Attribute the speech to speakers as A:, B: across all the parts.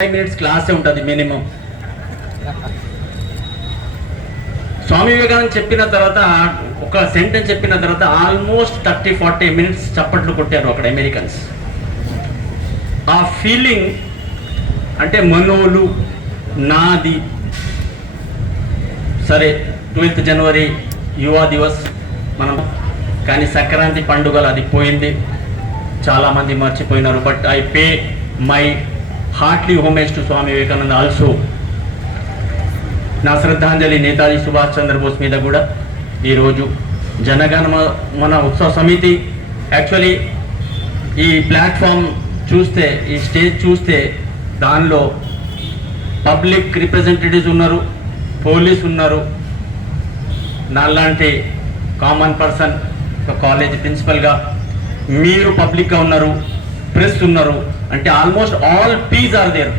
A: Five minutes క్లాసే ఉంటుంది minimum Swami Vivekananda చెప్పిన తర్వాత ఒక సెంటెన్స్ చెప్పిన తర్వాత ఆల్మోస్ట్ థర్టీ ఫార్టీ మినిట్స్ చప్పట్లు కొట్టారు అక్కడ అమెరికన్స్ ఆ ఫీలింగ్ అంటే మనోలు నాది. సరే ట్వెల్త్ జనవరి యువ దివస్ మనం కానీ సంక్రాంతి పండుగలు అది పోయింది. చాలామంది మర్చిపోయినారు but I pay my heartly homage to Swami Vivekananda also నా శ్రద్ధాంజలి నేతాజీ సుభాష్ చంద్రబోస్ మీద కూడా ఈరోజు జనగణ మన ఉత్సవ సమితి. యాక్చువల్లీ ఈ ప్లాట్ఫామ్ చూస్తే ఈ స్టేజ్ చూస్తే దానిలో పబ్లిక్ రిప్రజెంటేటివ్స్ ఉన్నారు పోలీస్ ఉన్నారు. నాలాంటి కామన్ పర్సన్ ఒక కాలేజ్ ప్రిన్సిపల్గా మీరు పబ్లిక్గా ఉన్నారు. ప్రెస్ ఉన్నారు. అంటే almost all peace are there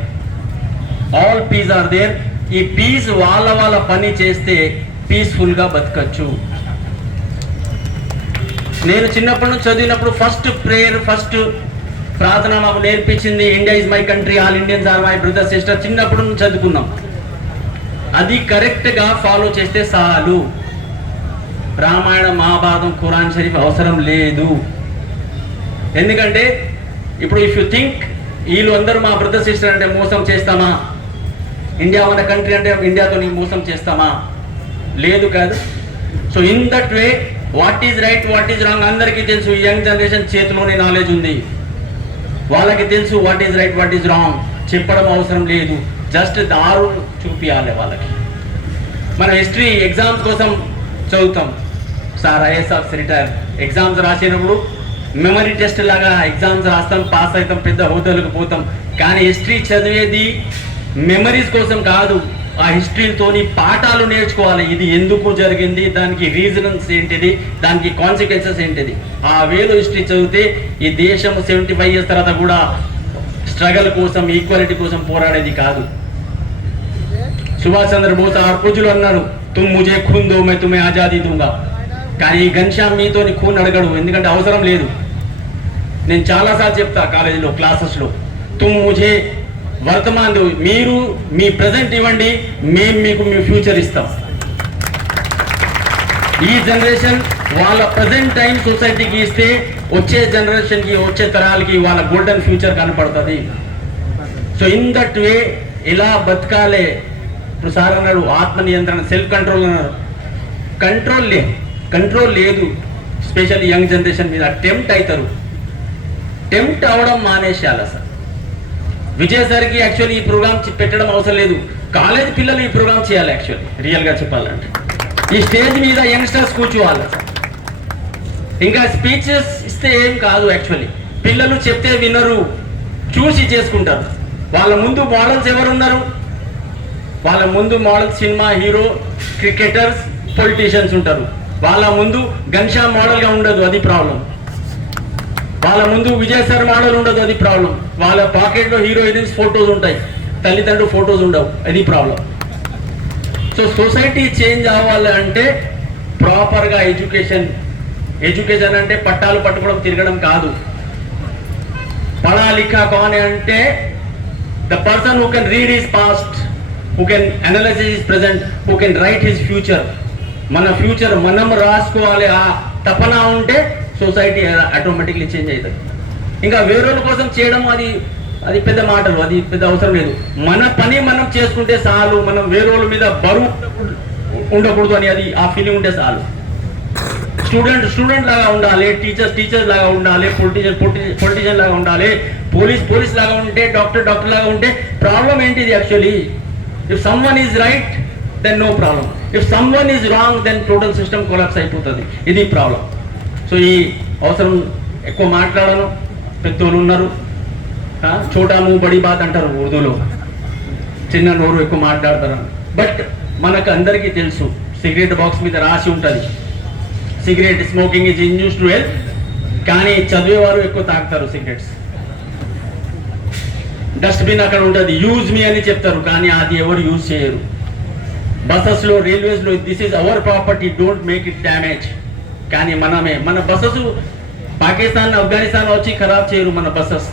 A: all peace are there ఈ పీస్ వాళ్ళ వాళ్ళ పని చేస్తే పీస్ఫుల్గా బతకచ్చు. నేను చిన్నప్పటి నుంచి చదివినప్పుడు ఫస్ట్ ప్రేయర్ ఫస్ట్ ప్రార్థన మాకు నేర్పించింది India is my country all Indians are my brother sister చిన్నప్పుడు నుంచి చదువుకున్నాం. అది కరెక్ట్గా ఫాలో చేస్తే చాలు. రామాయణ మహాభారతం ఖురాన్ షరీఫ్ అవసరం లేదు. ఎందుకంటే ఇప్పుడు ఇఫ్ యు థింక్ వీళ్ళు అందరూ మా బ్రదర్ సిస్టర్ అంటే మోసం చేస్తామా? ఇండియా మన కంట్రీ అంటే ఇండియాతో నీకు మోసం చేస్తామా? లేదు కాదు. So in that way what is right what is wrong అందరికీ తెలుసు. యంగ్ జనరేషన్ చేతిలోనే నాలెడ్జ్ ఉంది. వాళ్ళకి తెలుసు what is right what is wrong చెప్పడం అవసరం లేదు. జస్ట్ దారు చూపించాలి వాళ్ళకి. మన హిస్టరీ ఎగ్జామ్స్ కోసం చదువుతాం. సార్ ఐఎస్ఆఫ్ రిటైర్ ఎగ్జామ్స్ రాసినప్పుడు మెమరీ టెస్ట్ లాగా ఎగ్జామ్స్ రాస్తాం పాస్ అవుతాం పెద్ద హోటల్కి పోతాం. కానీ హిస్టరీ చదివేది మెమరీస్ కోసం కాదు ఆ హిస్టరీతోని పాఠాలు నేర్చుకోవాలి. ఇది ఎందుకు జరిగింది దానికి రీజన్స్ ఏంటిది దానికి కాన్సిక్వెన్సెస్ ఏంటిది. ఆ వేలో హిస్టరీ చదివితే ఈ దేశం సెవెంటీ ఫైవ్ ఇయర్స్ తర్వాత కూడా స్ట్రగల్ కోసం ఈక్వాలిటీ కోసం పోరాడేది కాదు. సుభాష్ చంద్ర బోస్ ఆ పూజలు అన్నారు తుమ్ ముజే ఖూన్ దో మే తుమే ఆజాదీ దూంగా. కానీ ఈ ఘన్శ్యామ్ మీతోని కూని అడగడు ఎందుకంటే అవసరం లేదు. నేను చాలాసార్లు చెప్తా కాలేజీలో క్లాసెస్లో తుమ్ ముజే వర్తమాన్ మీరు మీ ప్రజెంట్ ఇవ్వండి మేము మీకు మీ ఫ్యూచర్ ఇస్తాం. ఈ జనరేషన్ వాళ్ళ ప్రజెంట్ టైం సొసైటీకి ఇస్తే వచ్చే జనరేషన్కి వచ్చే తరాలకి వాళ్ళ గోల్డెన్ ఫ్యూచర్ కనపడుతుంది. సో ఇన్ దట్ వే ఇలా బతకాలే? ఇప్పుడు సార్ అన్నాడు ఆత్మ నియంత్రణ సెల్ఫ్ కంట్రోల్ అన్నారు కంట్రోల్ లే కంట్రోల్ లేదు స్పెషల్ యంగ్ జనరేషన్ మీద టెంప్ట్ అవుతారు టెంప్ట్ అవడం మానేసేయాలి సార్. విజయ్ సార్కి యాక్చువల్లీ ఈ ప్రోగ్రామ్ పెట్టడం అవసరం లేదు. కాలేజ్ పిల్లలు ఈ ప్రోగ్రామ్ చేయాలి యాక్చువల్లీ రియల్గా చెప్పాలంటే. ఈ స్టేజ్ మీద యంగ్స్టర్స్ కూర్చోవాలి ఇంకా స్పీచెస్ ఇస్తే ఏం కాదు యాక్చువల్లీ పిల్లలు చెప్తే వినరు చూసి చేసుకుంటారు. వాళ్ళ ముందు మోడల్స్ ఎవరున్నారు? వాళ్ళ ముందు model cinema hero cricketers politicians ఉంటారు. వాళ్ళ ముందు గన్షా మోడల్గా ఉండదు అది ప్రాబ్లం వాళ్ళ ముందు విజయసార్ మోడల్ ఉండదు అది ప్రాబ్లం వాళ్ళ పాకెట్లో హీరో హీరోయిన్స్ ఫొటోస్ ఉంటాయి. తల్లిదండ్రులు ఫొటోస్ ఉండవు అది ప్రాబ్లం సో సొసైటీ చేంజ్ అవ్వాలి అంటే ప్రాపర్గా ఎడ్యుకేషన్ ఎడ్యుకేషన్ అంటే పట్టాలు పట్టుకోవడం తిరగడం కాదు. పడా లిఖా కాని అంటే the person who can read his past who can analyse his present who can write his future మన ఫ్యూచర్ మనం రాసుకోవాలి. ఆ తపన ఉంటే సొసైటీ ఆటోమేటిక్లీ చేంజ్ అవుతుంది. ఇంకా వేరొక కోసం చేయడం అది అది పెద్ద మాటలు అది పెద్ద అవసరం లేదు. మన పని మనం చేసుకుంటే చాలు మనం వేరేళ్ళ మీద బరువు ఉండకూడదు- అని అది ఆ ఫీలింగ్ ఉంటే చాలు. స్టూడెంట్ స్టూడెంట్ లాగా ఉండాలి టీచర్స్ టీచర్స్ లాగా ఉండాలి పొలిటీషియన్ పొలిటీషియన్ లాగా ఉండాలి పోలీస్ పోలీస్ లాగా ఉంటే డాక్టర్ డాక్టర్ లాగా ఉంటే ప్రాబ్లం ఏంటిది actually if someone is right then no problem if someone is wrong then total system collapse అయిపోతుంది. ఇది ప్రాబ్లం సో ఈ అవసరం ఎక్కువ మాట్లాడను. పెద్దోళ్ళు ఉన్నారు. చోటా ముహ్ బడి బాత్ అంటారు ఉర్దూలో. చిన్న నోరు ఎక్కువ మాట్లాడతారు. బట్ మనకు అందరికీ తెలుసు సిగరెట్ బాక్స్ మీద రాసి ఉంటుంది. Cigarette smoking is injurious to health కానీ చదివేవారు ఎక్కువ తాగుతారు సిగరెట్స్ డస్ట్బిన్ అక్కడ ఉంటుంది. యూజ్ మీ అని చెప్తారు కానీ అది ఎవరు యూజ్ చేయరు. బస్సెస్లో రైల్వేస్లో this is our property don't make it damage కానీ మనమే మన బస్సెస్ పాకిస్తాన్ ఆఫ్ఘనిస్తాన్ వచ్చి ఖరాబ్ చేయరు మన బస్సెస్.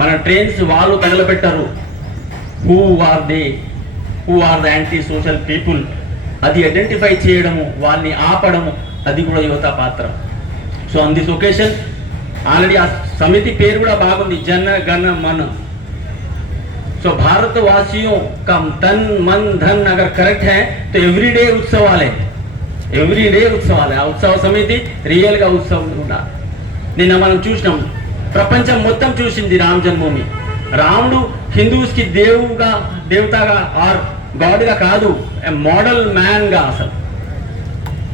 A: మన ట్రైన్స్ వాళ్ళు తగలబెట్టరు. Who are they who are the anti social people అది ఐడెంటిఫై చేయడము వాళ్ళని ఆపడము అది కూడా యువత పాత్ర. So on this occasion already ఆ సమితి పేరు కూడా బాగుంది. జన గణ మన. సో भारतवासियों का तन मन धन अगर करेक्ट है तो एवरीडे उत्सवाले ఎవ్రీడే ఉత్సవాలే ఆ ఉత్సవ సమితి రియల్గా ఉత్సవం ఉండాలి నిన్న మనం చూసినాం ప్రపంచం మొత్తం చూసింది రామ్ జన్మభూమి రాముడు హిందూస్కి దేవుగా దేవతగా ఆర్ గాడ్గా కాదు మోడల్ మ్యాన్గా అసలు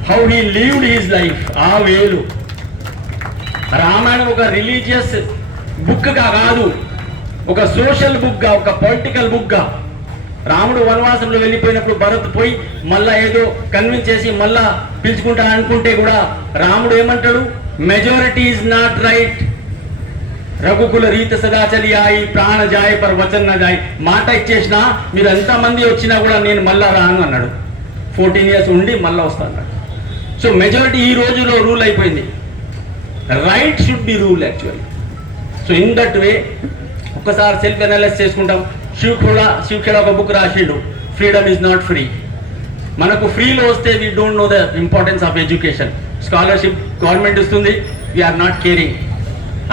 A: how he lived his life ఆ వేలు రామాయణం ఒక రిలీజియస్ బుక్గా కాదు ఒక సోషల్ బుక్గా ఒక పొలిటికల్ బుక్గా రాముడు వనవాసంలో వెళ్ళిపోయినప్పుడు భరత్ పోయి మళ్ళా ఏదో కన్విన్స్ చేసి మళ్ళా పిలుచుకుంటా అనుకుంటే కూడా రాముడు ఏమంటాడు? మెజారిటీ ఈజ్ నాట్ రైట్ రఘుకుల రీత సదాచలి ఆయి ప్రాణ జాయ పర్ వచన జాయ్. మాట ఇచ్చేసిన మీరు ఎంతమంది వచ్చినా కూడా నేను మళ్ళా రాను అన్నాడు. ఫోర్టీన్ ఇయర్స్ ఉండి మళ్ళా వస్తా అన్నాడు. సో మెజారిటీ ఈ రోజులో రూల్ అయిపోయింది. Right should be rule actually so in that way ఒక్కసారి సెల్ఫ్ అనలైజ్ చేసుకుంటాం. శివ్ కూడా శివ్ కూడా ఒక బుక్ రాసిండు. ఫ్రీడమ్ ఈజ్ నాట్ ఫ్రీ మనకు ఫ్రీలో వస్తే we don't know the importance of education scholarship government ఇస్తుంది. వీఆర్ నాట్ కేరింగ్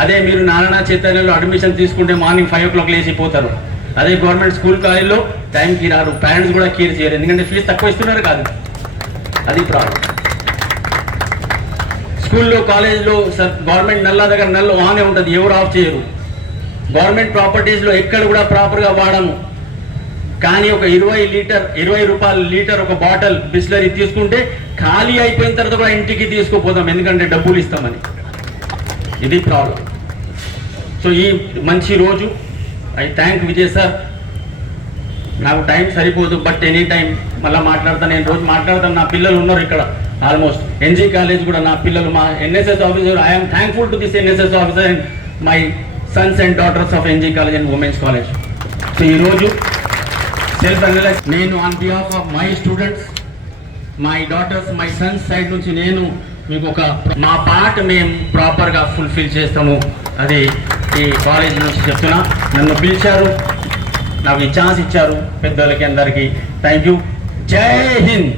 A: అదే మీరు నారాయణ చైతన్యంలో అడ్మిషన్ తీసుకుంటే మార్నింగ్ ఫైవ్ ఓ క్లాక్ లేచిపోతారు అదే గవర్నమెంట్ స్కూల్ కాలేజ్లో టైంకి రారు. పేరెంట్స్ కూడా కేర్ చేయరు. ఎందుకంటే ఫీజు తక్కువ ఇస్తున్నారు కాదు. అది ప్రాబ్లం స్కూల్లో కాలేజ్లో సార్ గవర్నమెంట్ నల్ల దగ్గర నల్ల ఆనే ఉంటుంది. ఎవరు ఆఫ్ చేయరు. గవర్నమెంట్ ప్రాపర్టీస్లో ఎక్కడ కూడా ప్రాపర్గా వాడము కానీ ఒక ఇరవై లీటర్ ఇరవై రూపాయల లీటర్ ఒక బాటిల్ బిస్లరీ తీసుకుంటే ఖాళీ అయిపోయిన తర్వాత కూడా ఇంటికి తీసుకుపోతాం ఎందుకంటే డబ్బులు ఇస్తామని. ఇది ప్రాబ్లం సో ఈ మంచి రోజు. I thank Vijay sir. నాకు టైం సరిపోదు బట్ ఎనీ టైం మళ్ళీ మాట్లాడతాను నేను రోజు మాట్లాడతాను నా పిల్లలు ఉన్నారు ఇక్కడ ఆల్మోస్ట్. ఎన్జీ కాలేజ్ కూడా నా పిల్లలు మా NSS officer I'm thankful to this NSS officer and my sons and daughters of NG college and women's college so ఈరోజు సెల్ఫ్ అనలైజ్ నేను on behalf of my students my daughters my sons side నుంచి నేను మీకు ఒక మా part మేము ప్రాపర్గా fulfil చేస్తాము. అది ఈ కాలేజ్ నుంచి చెప్తున్నా. నన్ను పిలిచారు. నాకు ఈ ఛాన్స్ ఇచ్చారు. పెద్దలకి అందరికీ. థ్యాంక్ యూ జై హింద్.